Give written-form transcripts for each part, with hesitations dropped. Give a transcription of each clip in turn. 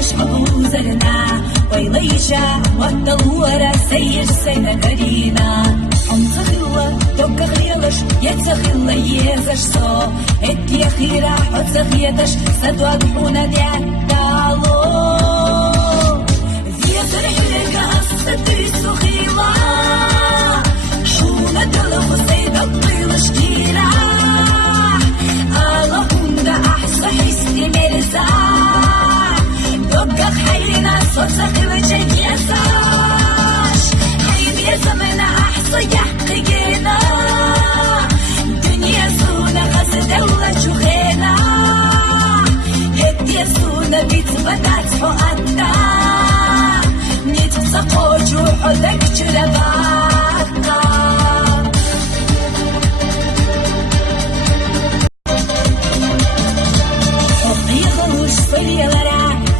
يشبهوا زرنا ويليشا والدورة سير سينا كرينا أمزخلة توقع خليلش يتسخلة يزش صو اتي خيرا حتسخيتش سدوات حونا ديالو زيادة رحلة قصة خيلا حونا دلخ سيدا طيلش كيرا الله أحسن حسي مرزا توقع خيرنا صوت سخيلة يزاش حيب يزمنا أحسن يحقينا دنيا سونا غزة ولا شخينا هدي سونا بيت بدات حقنا نتسقو جوحو دك جربانا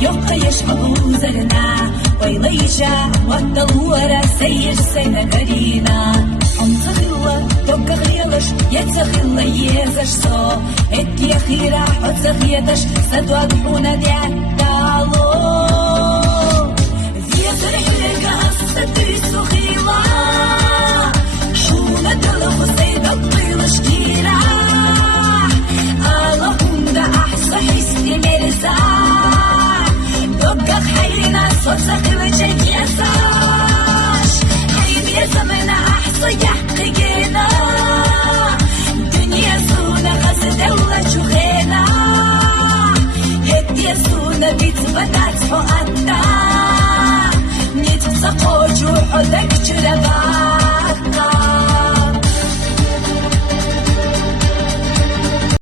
يبقى يشبهوا زرنا ويليشا والدورة سير سينا كرينا أمزخلة توقع خليلش يتسخلة يزش صو اتي خيرا حتسخيتش سدوات حونا ديالو زيادة رحلة قصة خيلا